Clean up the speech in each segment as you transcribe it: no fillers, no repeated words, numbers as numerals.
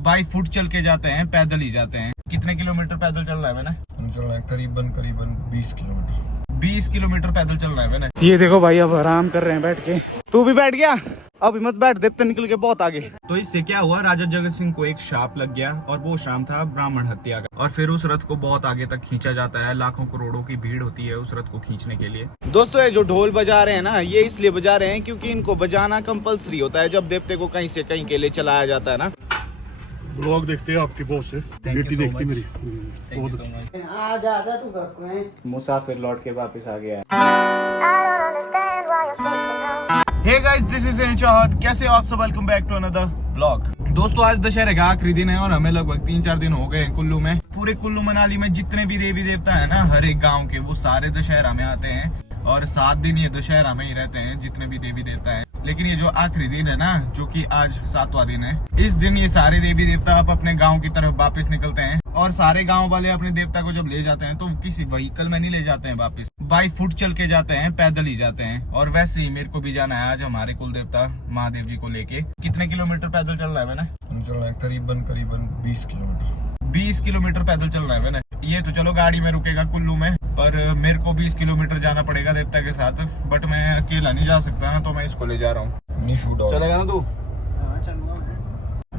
By foot चल के जाते हैं, पैदल ही जाते हैं। कितने किलोमीटर पैदल चल रहा है मैंने? चल रहा है करीबन 20 किलोमीटर। 20 किलोमीटर पैदल चल रहा है मैंने। ये देखो भाई, अब आराम कर रहे हैं बैठ के। तू भी बैठ गया? अभी मत बैठ, देवते निकल के बहुत आगे। तो इससे क्या हुआ, राजा जगत सिंह को एक श्राप लग गया और वो श्राप था ब्राह्मण हत्या का। और फिर उस रथ को बहुत आगे तक खींचा जाता है, लाखों करोड़ों की भीड़ होती है उस रथ को खींचने के लिए। दोस्तों, ये जो ढोल बजा रहे हैं ना, ये इसलिए बजा रहे हैं क्योंकि इनको बजाना कंपलसरी होता है जब देवते को कहीं से कहीं के लिए चलाया जाता है ना। ब्लॉग देखते हैं आपकी बहुत से, बेटी देखती मेरी बहुत। आज आजा तू घर को है। मुसाफिर लौट के वापस आ गया। Hey guys, this is Anil Chauhan. कैसे हो आप सब? Welcome back to another blog. दोस्तों, आज दशहरे का आखिरी दिन है और हमें लगभग 3-4 दिन हो गए हैं कुल्लू में। पूरे कुल्लू मनाली में जितने भी देवी देवता है ना, हर एक गांव के, वो सारे दशहरा में आते हैं और 7 दिन ये दशहरा में ही रहते हैं, जितने भी देवी देवता हैं। लेकिन ये जो आखिरी दिन है ना, जो कि आज 7वां दिन है, इस दिन ये सारे देवी देवता अब अपने गांव की तरफ वापस निकलते हैं। और सारे गांव वाले अपने देवता को जब ले जाते हैं तो किसी व्हीकल में नहीं ले जाते हैं वापस, बाई फुट चल के जाते हैं, पैदल ही जाते हैं। और वैसे ही मेरे को भी जाना है आज हमारे कुल देवता महादेव जी को लेके। कितने किलोमीटर पैदल चल रहा है मैंने? चल रहा है करीबन 20 किलोमीटर। 20 किलोमीटर पैदल चल रहा है मैंने। ये तो चलो गाड़ी में रुकेगा कुल्लू में, पर मेरे को 20 किलोमीटर जाना पड़ेगा देवता के साथ। बट मैं अकेला नहीं जा सकता ना, तो मैं इसको ले जा रहा हूँ। नहीं शूट चलेगा ना तू?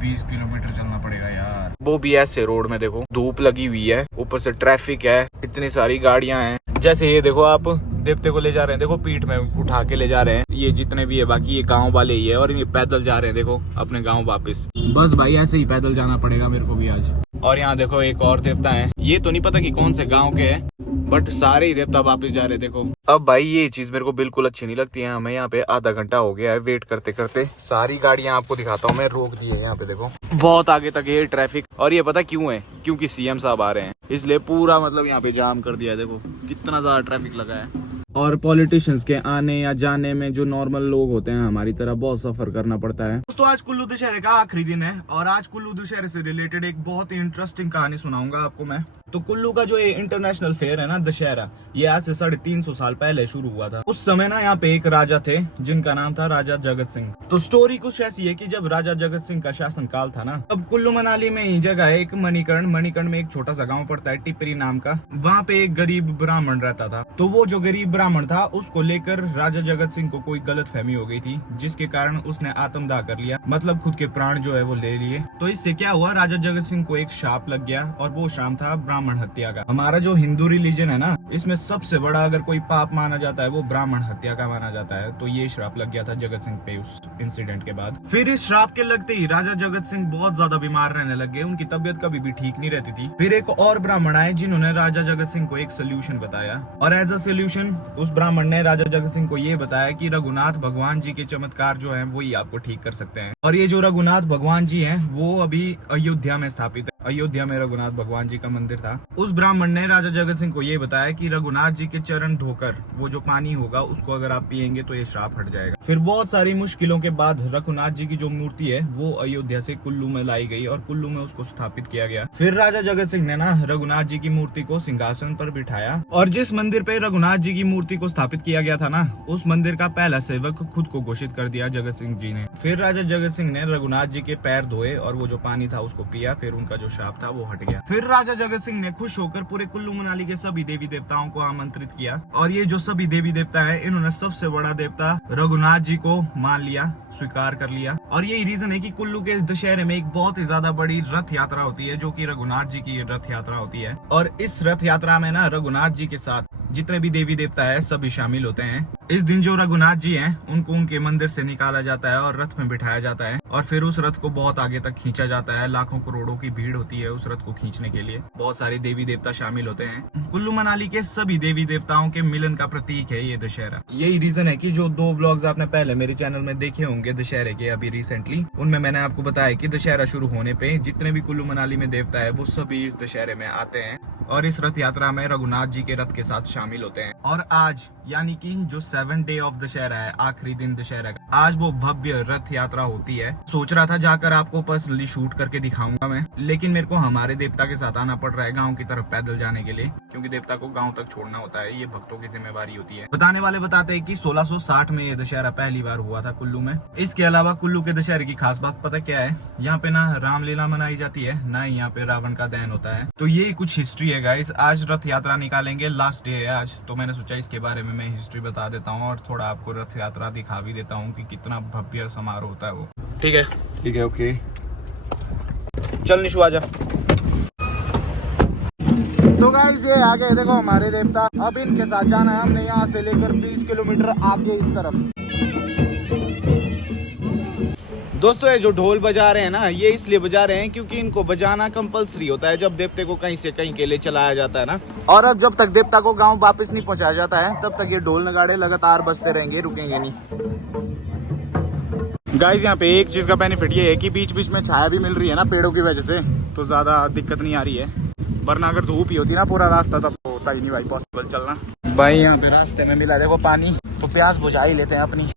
20 किलोमीटर चलना पड़ेगा यार। वो भी ऐसे रोड में देखो, धूप लगी हुई है, ऊपर से ट्रैफिक है, इतनी सारी गाड़ियां हैं। जैसे ये देखो, आप देवते को ले जा रहे हैं, देखो पीठ में उठा के ले जा रहे हैं। ये जितने भी है बाकी ये गांव वाले ही है और ये पैदल जा रहे हैं, देखो अपने गांव वापस। बस भाई, ऐसे ही पैदल जाना पड़ेगा मेरे को भी आज। और यहाँ देखो एक और देवता है, ये तो नहीं पता कि कौन से गाँव के है, बट सारे ही देवता वापस जा रहे। देखो अब भाई, ये चीज मेरे को बिल्कुल अच्छी नहीं लगती है। हमें यहाँ पे आधा घंटा हो गया है वेट करते करते। सारी गाड़ियां आपको दिखाता हूँ मैं, रोक दी है यहाँ पे, देखो बहुत आगे तक ये ट्रैफिक। और ये पता क्यों है? क्योंकि सीएम साहब आ रहे हैं, इसलिए पूरा मतलब यहाँ पे जाम कर दिया है। देखो कितना ज्यादा ट्रैफिक लगा है। और पॉलिटिशियंस के आने या जाने में जो नॉर्मल लोग होते हैं हमारी तरह, बहुत सफर करना पड़ता है। दोस्तों, आज कुल्लू दशहरे का आखिरी दिन है और आज कुल्लू दशहरे से रिलेटेड एक बहुत ही इंटरेस्टिंग कहानी सुनाऊंगा आपको मैं। तो कुल्लू का जो ये इंटरनेशनल फेयर है ना, दशहरा, ये आज से 350 साल पहले शुरू हुआ था। उस समय ना यहाँ पे एक राजा थे जिनका नाम था राजा जगत सिंह। तो स्टोरी कुछ ऐसी है कि जब राजा जगत सिंह का शासन काल था ना, तब कुल्लू मनाली में ही जगह है एक मणिकर्ण में एक छोटा सा गाँव पड़ता है टिप्परी नाम का। वहाँ पे एक गरीब ब्राह्मण रहता था। तो वो जो गरीब ब्राह्मण था, उसको लेकर राजा जगत सिंह को कोई गलत फहमी हो गई थी, जिसके कारण उसने आत्मदाह कर लिया, मतलब खुद के प्राण जो है वो ले लिए। तो इससे क्या हुआ, राजा जगत सिंह को एक शाप लग गया और वो शाप था ब्राह्मण हत्या का। हमारा जो हिंदू रिलीजन है ना, इसमें सबसे बड़ा अगर कोई पाप माना जाता है वो ब्राह्मण हत्या का माना जाता है। तो ये श्राप लग गया था जगत सिंह पे उस इंसिडेंट के बाद। फिर इस श्राप के लगते ही राजा जगत सिंह बहुत ज्यादा बीमार रहने लग गए, उनकी तबियत कभी भी ठीक नहीं रहती थी। फिर एक और ब्राह्मण आए जिन्होंने राजा जगत सिंह को एक सोल्यूशन बताया, और एज अ सोल्यूशन उस ब्राह्मण ने राजा जगत सिंह को ये बताया कि रघुनाथ भगवान जी के चमत्कार जो हैं वो ही आपको ठीक कर सकते हैं। और ये जो रघुनाथ भगवान जी हैं वो अभी अयोध्या में स्थापित है। अयोध्या में रघुनाथ भगवान जी का मंदिर था। उस ब्राह्मण ने राजा जगत सिंह को ये बताया कि रघुनाथ जी के चरण धोकर वो जो पानी होगा उसको अगर आप पियेंगे तो ये श्राप हट जाएगा। फिर बहुत सारी मुश्किलों के बाद रघुनाथ जी की जो मूर्ति है वो अयोध्या से कुल्लू में लाई गई और कुल्लू में उसको स्थापित किया गया। फिर राजा जगत सिंह ने ना रघुनाथ जी की मूर्ति को सिंहासन पर बिठाया, और जिस मंदिर पे रघुनाथ जी की मूर्ति को स्थापित किया गया था ना, उस मंदिर का पहला सेवक खुद को घोषित कर दिया जगत सिंह जी ने। फिर राजा जगत सिंह ने रघुनाथ जी के पैर धोए और वो जो पानी था उसको पिया, फिर उनका जो श्राप था वो हट गया। फिर राजा जगत सिंह ने खुश होकर पूरे कुल्लू मनाली के सभी देवी देवताओं को आमंत्रित किया, और ये जो सभी देवी देवता है, इन्होंने सबसे बड़ा देवता रघुनाथ जी को मान लिया, स्वीकार कर लिया। और यही रीजन है कि कुल्लू के दशहरे में एक बहुत ही ज्यादा बड़ी रथ यात्रा होती है, जो कि रघुनाथ जी की रथ यात्रा होती है। और इस रथ यात्रा में ना रघुनाथ जी के साथ जितने भी देवी देवता है सभी शामिल होते हैं। इस दिन जो रघुनाथ जी हैं उनको उनके मंदिर से निकाला जाता है और रथ में बिठाया जाता है, और फिर उस रथ को बहुत आगे तक खींचा जाता है। लाखों करोड़ों की भीड़ होती है उस रथ को खींचने के लिए, बहुत सारे देवी देवता शामिल होते हैं। कुल्लू मनाली के सभी देवी देवताओं के मिलन का प्रतीक है ये दशहरा। यही रीजन है कि जो 2 ब्लॉग्स आपने पहले मेरे चैनल में देखे होंगे दशहरे के अभी रिसेंटली, उनमें मैंने आपको बताया कि दशहरा शुरू होने पे जितने भी कुल्लू मनाली में देवता है वो सभी इस दशहरे में आते हैं और इस रथ यात्रा में रघुनाथ जी के रथ के साथ शामिल होते हैं। और आज यानी कि जो 7th डे ऑफ दशहरा है, आखिरी दिन दशहरा का, आज वो भव्य रथ यात्रा होती है। सोच रहा था जाकर आपको पर्सनली शूट करके दिखाऊंगा मैं, लेकिन मेरे को हमारे देवता के साथ आना पड़ रहा है गांव की तरफ पैदल जाने के लिए, क्योंकि देवता को गांव तक छोड़ना होता है। ये भक्तों की जिम्मेवारी होती है। बताने वाले बताते हैं कि 1660 में ये दशहरा पहली बार हुआ था कुल्लू में। इसके अलावा कुल्लू के दशहरे की खास बात पता क्या है? यहाँ पे ना रामलीला मनाई जाती है, ना ही यहाँ पे रावण का दहन होता है। तो ये कुछ हिस्ट्री है गाइस। आज रथ यात्रा निकालेंगे, लास्ट डे है आज, तो मैंने सोचा इसके बारे में मैं हिस्ट्री बता देता हूँ और थोड़ा आपको रथ यात्रा दिखा भी देता हूँ कि कितना भव्य समारोह होता है वो। ठीक है ओके, चल निशु आजा। तो गाइस ये आगे देखो हमारे देवता। अब इनके साथ जाना है हमने यहाँ से लेकर 20 किलोमीटर आगे इस तरफ। दोस्तों ये जो ढोल बजा रहे हैं ना, ये इसलिए बजा रहे हैं क्योंकि इनको बजाना कंपलसरी होता है जब देवते को कहीं से कहीं के लिए चलाया जाता है ना। और अब जब तक देवता को गांव वापस नहीं पहुंचाया जाता है तब तक ये ढोल नगाड़े लगातार बजते रहेंगे, रुकेंगे नहीं। गाइस यहाँ पे एक चीज का बेनिफिट ये है कि बीच बीच में छाया भी मिल रही है ना पेड़ों की वजह से, तो ज्यादा दिक्कत नहीं आ रही है। वरना अगर धूप ही होती ना पूरा रास्ता तब तो होता ही नहीं भाई पॉसिबल चलना। भाई यहाँ पे रास्ते में मिला देखो पानी, तो प्यास बुझा ही लेते हैं अपनी।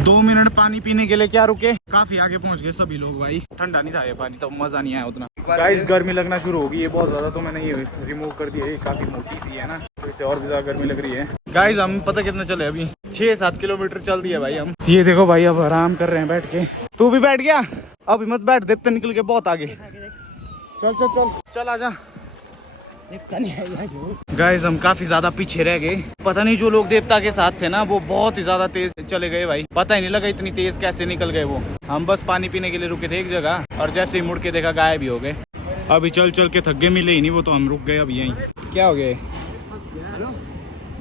2 मिनट पानी पीने के लिए क्या रुके, काफी आगे पहुंच गए सभी लोग। भाई ठंडा नहीं था ये पानी, तो मजा नहीं आया उतना। गाइस गर्मी लगना शुरू होगी ये बहुत ज्यादा, तो मैंने ये रिमूव कर दिया। ये काफी मोटी सी है ना, तो इससे और भी ज्यादा गर्मी लग रही है। गाइस हम पता कितना चले, अभी 6-7 किलोमीटर चल दिया भाई हम। ये देखो भाई अब आराम कर रहे हैं बैठ के। तू भी बैठ गया? अभी मत बैठ, देवते निकल के बहुत आगे। चल चल चल चल आजा। गाइस हम काफी ज्यादा पीछे रह गए। पता नहीं जो लोग देवता के साथ थे ना वो बहुत ही ज्यादा तेज चले गए भाई, पता ही नहीं लगा इतनी तेज कैसे निकल गए वो। हम बस पानी पीने के लिए रुके थे एक जगह और जैसे ही मुड़ के देखा गायब भी हो गए। अभी चल चल के थक गए, मिले ही नहीं वो, तो हम रुक गए अभी यहीं। क्या हो गया?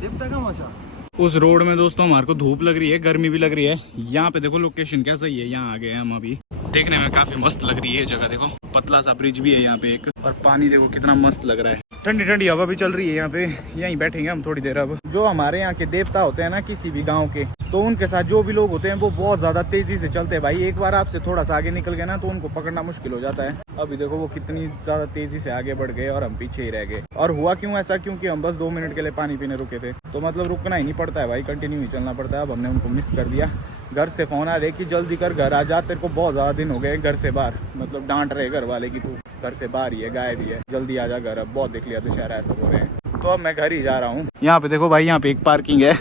देवता का मचा उस रोड में दोस्तों हमारे को धूप लग रही है, गर्मी भी लग रही है। यहाँ पे देखो लोकेशन क्या सही है, यहाँ आ गए हम अभी। देखने में काफी मस्त लग रही है ये जगह। देखो पतला सा ब्रिज भी है यहाँ पे एक, और पानी देखो कितना मस्त लग रहा है। ठंडी ठंडी हवा भी चल रही है यहाँ पे। यहीं बैठेंगे हम थोड़ी देर। अब जो हमारे यहाँ के देवता होते हैं ना किसी भी गांव के, तो उनके साथ जो भी लोग होते हैं वो बहुत ज्यादा तेजी से चलते हैं भाई। एक बार आपसे थोड़ा सा आगे निकल गए ना तो उनको पकड़ना मुश्किल हो जाता है। अभी देखो वो कितनी ज्यादा तेजी से आगे बढ़ गए और हम पीछे ही रह गए। और हुआ क्यों ऐसा? क्योंकि हम बस 2 मिनट के लिए पानी पीने रुके थे, तो मतलब रुकना ही नहीं पड़ता है भाई, कंटिन्यू ही चलना पड़ता है। अब हमने उनको मिस कर दिया। घर से फोन आ रहे कि जल्दी कर, घर आ जा, तेरे को बहुत ज्यादा दिन हो गए घर से बाहर। मतलब डांट रहे घर वाले कि तू घर से बाहर ही है, गायब ही है, जल्दी आ जा घर, अब बहुत देख लिया दशहरा, ऐसा बोल रहे हैं। तो अब मैं घर ही जा रहा हूँ। यहाँ पे देखो भाई, यहाँ पे एक पार्किंग है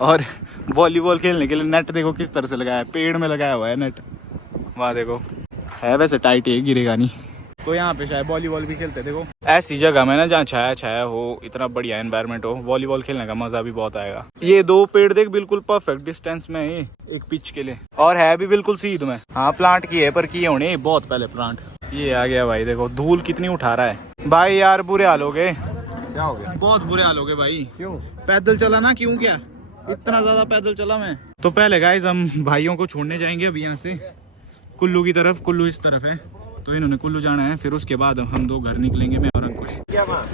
और वॉलीबॉल खेलने के लिए नेट देखो किस तरह से लगाया है, पेड़ में लगाया हुआ है नेट। वहाँ देखो है वैसे टाइट है, गिरेगा नहीं। तो यहाँ पे शायद वॉलीबॉल भी खेलते। देखो ऐसी जगह में ना जहाँ छाया छाया हो, इतना बढ़िया एनवायरनमेंट हो, वॉलीबॉल खेलने का मजा भी बहुत आएगा। ये 2 पेड़ देख बिल्कुल परफेक्ट डिस्टेंस में है एक पिच के लिए, और है भी बिल्कुल सीध में। हाँ प्लांट की है पर किए होने बहुत पहले प्लांट। ये आ गया भाई, देखो धूल कितनी उठा रहा है भाई। यार बुरे हाल हो गए। क्या हो गया? बहुत बुरे हाल हो गए भाई। क्यों? पैदल चला ना, क्यों क्या इतना ज्यादा पैदल चला मैं। तो पहले गाइस हम भाइयों को छोड़ने जाएंगे अभी यहाँ से कुल्लू की तरफ। कुल्लू इस तरफ है, तो इन्होंने कुल्लू जाना है, फिर उसके बाद हम 2 घर निकलेंगे, मैं और अंकुश। क्या बात?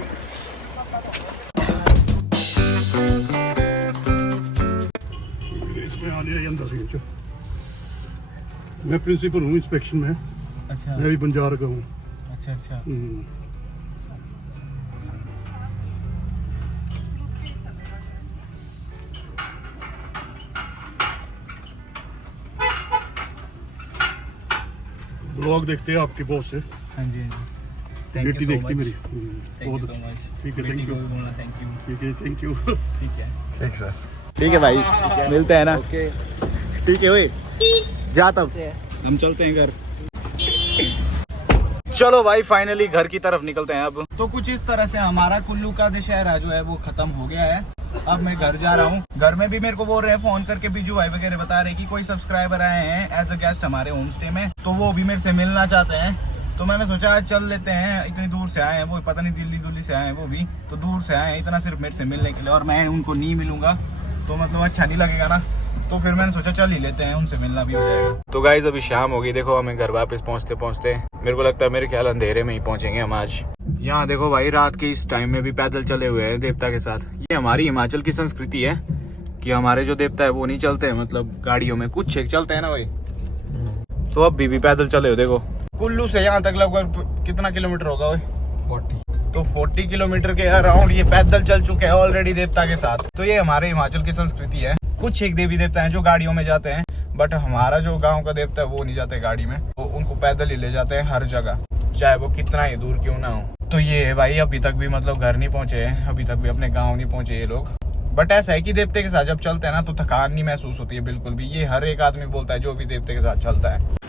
इसमें आ लिया अंदर से। मैं प्रिंसिपल हूँ इंस्पेक्शन में। अच्छा मैं भी बंजार का हूँ। अच्छा अच्छा। ब्लॉग देखते हैं आपके बहुत से। हाँ जी हाँ जी, बेटी देखती मेरी। Thank you so much. ठीक है, थैंक यू। Thank you. ठीक है, थैंक यू। ठीक है ठीक सर। ठीक है भाई, मिलते हैं ना। ओके ठीक है ओए, जा तब हम चलते हैं घर। चलो भाई फाइनली घर की तरफ निकलते हैं अब। तो कुछ इस तरह से हमारा कुल्लू का दशहरा जो है वो खत्म हो गया है। अब मैं घर जा रहा हूँ। घर में भी मेरे को बोल रहे हैं फोन करके, बीजू भाई वगैरह बता रहे कि कोई सब्सक्राइबर आए हैं एज अ गेस्ट हमारे होम स्टे में, तो वो भी मेरे से मिलना चाहते हैं। तो मैंने सोचा आज चल लेते हैं, इतनी दूर से आए हैं वो, पता नहीं दिल्ली से आए हैं वो भी, तो दूर से आए हैं इतना सिर्फ मेरे से मिलने के लिए, और मैं उनको नहीं मिलूंगा तो मतलब अच्छा नहीं लगेगा ना। तो फिर मैंने सोचा चल ही लेते हैं, उनसे मिलना भी हो जाएगा। तो गाइस अभी शाम हो गई, देखो हमें घर वापस पहुंचते पहुंचते मेरे को लगता है मेरे ख्याल अंधेरे में ही पहुंचेंगे हम आज। यहाँ देखो भाई रात के इस टाइम में भी पैदल चले हुए हैं देवता के साथ। ये हमारी हिमाचल की संस्कृति है कि हमारे जो देवता है वो नहीं चलते हैं मतलब गाड़ियों में, कुछ एक चलते हैं ना भाई। तो अब भी पैदल चले हो। देखो कुल्लू से यहाँ तक लगभग कितना किलोमीटर होगा भाई? 40। तो 40 किलोमीटर के अराउंड ये पैदल चल चुके हैं ऑलरेडी देवता के साथ। तो ये हमारे हिमाचल की संस्कृति है। कुछ एक देवी देवता हैं जो गाड़ियों में जाते हैं, बट हमारा जो गांव का देवता है वो नहीं जाते गाड़ी में, वो उनको पैदल ही ले जाते हैं हर जगह, चाहे वो कितना ही दूर क्यों ना हो। तो ये है भाई, अभी तक भी मतलब घर नहीं पहुंचे हैं, अभी तक भी अपने गाँव नहीं पहुंचे ये लोग। बट ऐसा है कि देवते के साथ जब चलते हैं ना तो थकान नहीं महसूस होती है बिल्कुल भी, ये हर एक आदमी बोलता है जो भी देवते के साथ चलता है।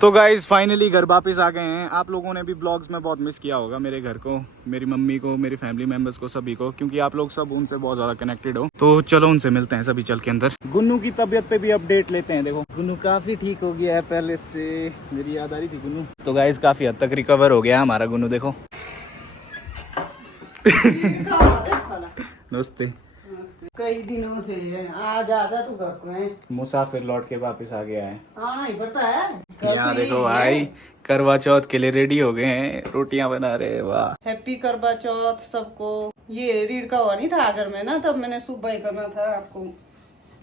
तो गाइज फाइनली घर वापस आ गए हैं। आप लोगों ने भी ब्लॉग्स में बहुत मिस किया होगा मेरे घर को, मेरी मम्मी को, मेरी फैमिली मेंबर्स को, सभी को, क्योंकि आप लोग सब उनसे बहुत ज्यादा कनेक्टेड हो। तो चलो उनसे मिलते हैं सभी चल के अंदर। गुन्नू की तबीयत पे भी अपडेट लेते हैं। देखो गुन्नू काफी ठीक हो गया है पहले से, मेरी याद आ रही थी गुन्नू। तो गाइज काफी हद तक रिकवर हो गया हमारा गुन्नू। देखो नमस्ते। कई दिनों से आज आजा तू घर को है। मुसाफिर लौट के वापस आ गया है। आना ही पड़ता है। यहाँ देखो भाई करवा चौथ के लिए रेडी हो गए हैं, रोटियां बना रहे हैं। वाह हैप्पी करवा चौथ सबको। ये रीढ़ का हुआ नहीं था अगर में ना, तब मैंने सुबह ही करना था आपको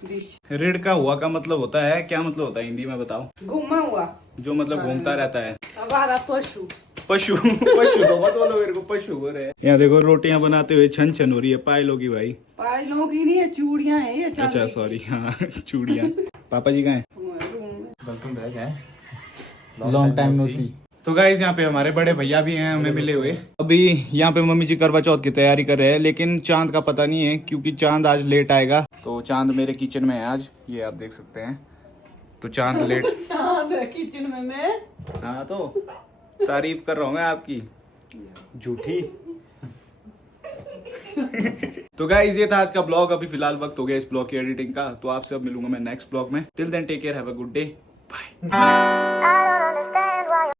डिश। रीढ़ का हुआ का मतलब होता है, क्या मतलब होता है हिंदी में बताओ? घुमा हुआ जो मतलब घूमता रहता है। हमारा पशु। पशु पशु तो मत बोलो मेरे को, पशु बोल रहे हैं। यहाँ देखो रोटियां बनाते हुए छन छन हो रही है। पायलों की भाई, पायलों की नहीं है, चूड़ियां है ये। अच्छा सॉरी, हाँ चूड़ियां। पापा जी कहाँ हैं? वेलकम बैक है। लॉन्ग टाइम नो सी। तो गाइज यहाँ पे हमारे बड़े भैया भी हैं हमें मिले हुए। अभी यहाँ पे मम्मी जी करवा चौथ की तैयारी कर रहे हैं, लेकिन चांद का पता नहीं है क्योंकि चांद आज लेट आएगा। तो चांद मेरे किचन में है आज, ये आप देख सकते हैं। तो चांद लेट चांद है किचन में मैं। हाँ तो तारीफ कर रहा हूँ मैं आपकी, झूठी। तो गाइज ये था आज का ब्लॉग। अभी फिलहाल वक्त हो गया इस ब्लॉग की एडिटिंग का, तो आपसे अब मिलूंगा मैं नेक्स्ट ब्लॉग में। Till then take care, have a good day, bye.